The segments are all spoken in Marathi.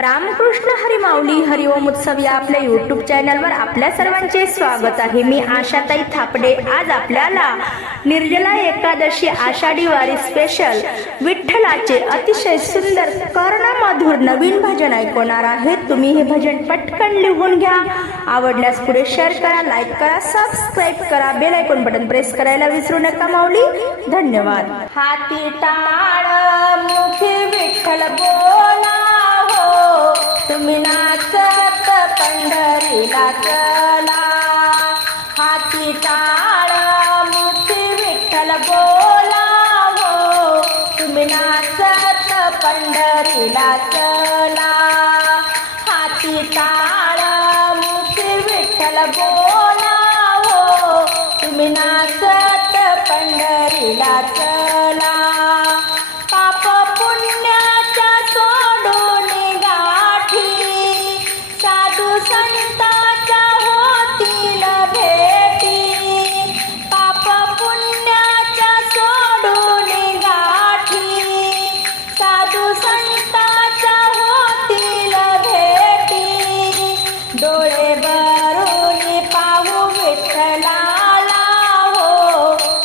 रामकृष्ण हरी माऊली हरिओम उत्सव या आपल्या यूट्यूब चॅनलवर आपल्या सर्वांचे स्वागत आहे। मी आशाताई थापडे आज आपल्याला निर्जला एकादशी आषाढी वारी स्पेशल विठ्ठलाचे अतिशय सुंदर कर्णमधुर नवीन भजन ऐकवणार आहे। तुम्ही हे भजन पटकन लिहून घ्या। आवडल्यास पुढे शेअर करा, लाईक करा, सबस्क्राईब करा, बेल आयकॉन बटन प्रेस करायला विसरू नका। माऊली धन्यवाद। हाती टाळ मुखी विठ्ठल बोला, तुम्ही नाचत पंढरीला चला। हाती टाळ मुखी विठ्ठल बोला, तुम्ही नाचत पंढरीला चला। हाती टाळ मुखी विठ्ठल बोला, तुम्ही नाचत पंढरीला चला। पाप पुण्याच्या सोडून साधू संतांच्या होतील भेटी, पाप पुण्याच्या सोडून गाठी, साधू संतांच्या होतील भेटी। डोळे भरून पाहू विठ्ठलाला,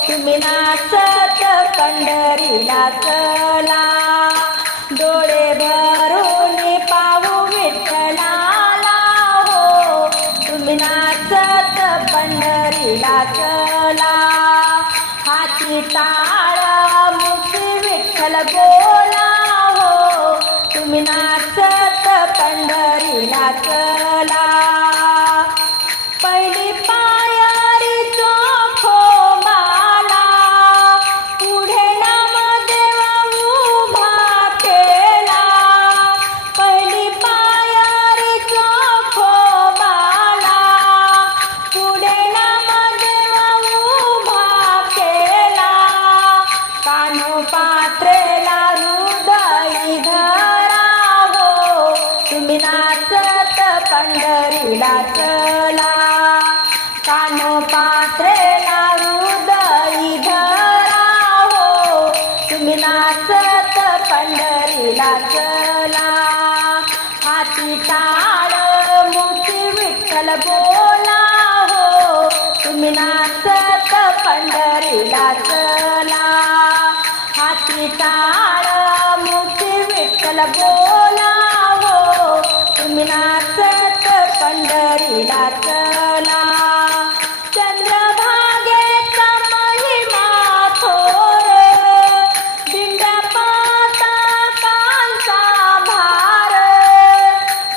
तुम्ही नाचत पंढरीला चला। डोळे भरून पाहू विठ्ठलाला, तुम्ही नाचत पंढरीला चला। हाती टाळ मुखी विठ्ठल बोला, तुम्ही नाचत पंढरीला चला। पहिली पायारी चोखोबाला, पुढे नामदेव उभा केला। पहिली पायारी चोखोबाला, पुढे नामदेव उभा केला। कानोपात्रेला हृदय धरा, तुम्ही नाचत पंढरीला चला। कानोपात्रेला हृदय धरा, तुम्ही नाचत पंढरीला चला। हाती टाळ मुखी विठ्ठल बोला, तुम्ही नाचत पंढरीला चला। हाती टाळ मुखी विठ्ठल बोला, तुम्ही नाचत पंढरीला चला। चंद्रभागेचा महिमा थोर, दिंड्या पातकांचा भार।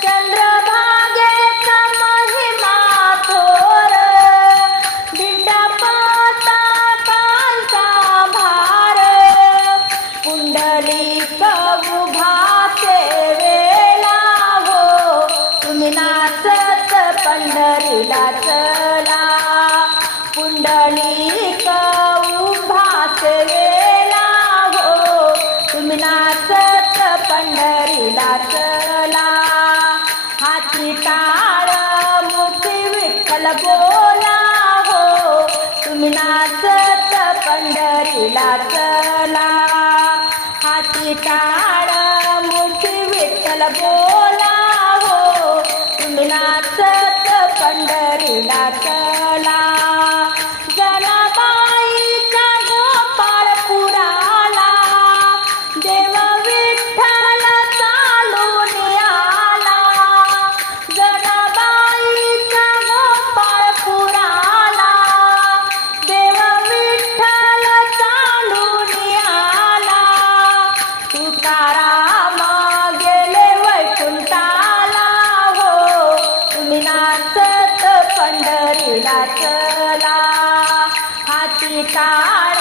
चंद्रभागेचा महिमा थोर, दिंड्या पातकांचा भार। पुंडलिक उभा सेवेला, तुम्ही नाचत पंढरीला चला। पुंडलिक उभा सेवेला, तुम्ही नाचत पंढरीला चला। हाती टाळ मुखी विठ्ठल बोला, तुम्ही नाचत पंढरीला चला। हाती टाळ मुखी विठ्ठल बोला, तुम्ही नाचत पंढरीला चला। जनाबाईचा गोपाळ पुराला, देव विठ्ठल चालून आला। जनाबाईचा गोपाळ पुराला, देव विठ्ठल चालून आला। तुकाराम गेले वैकुंठाला, तुम्ही नाचत पंढरीला चला। हाती टाळ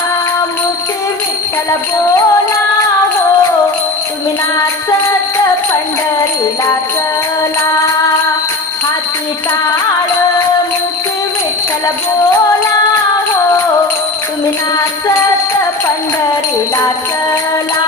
मुखी विठ्ठल बोला, तुम्ही नाचत पंढरीला चला। हाती टाळ मुखी विठ्ठल बोला, तुम्ही नाचत पंढरीला चला।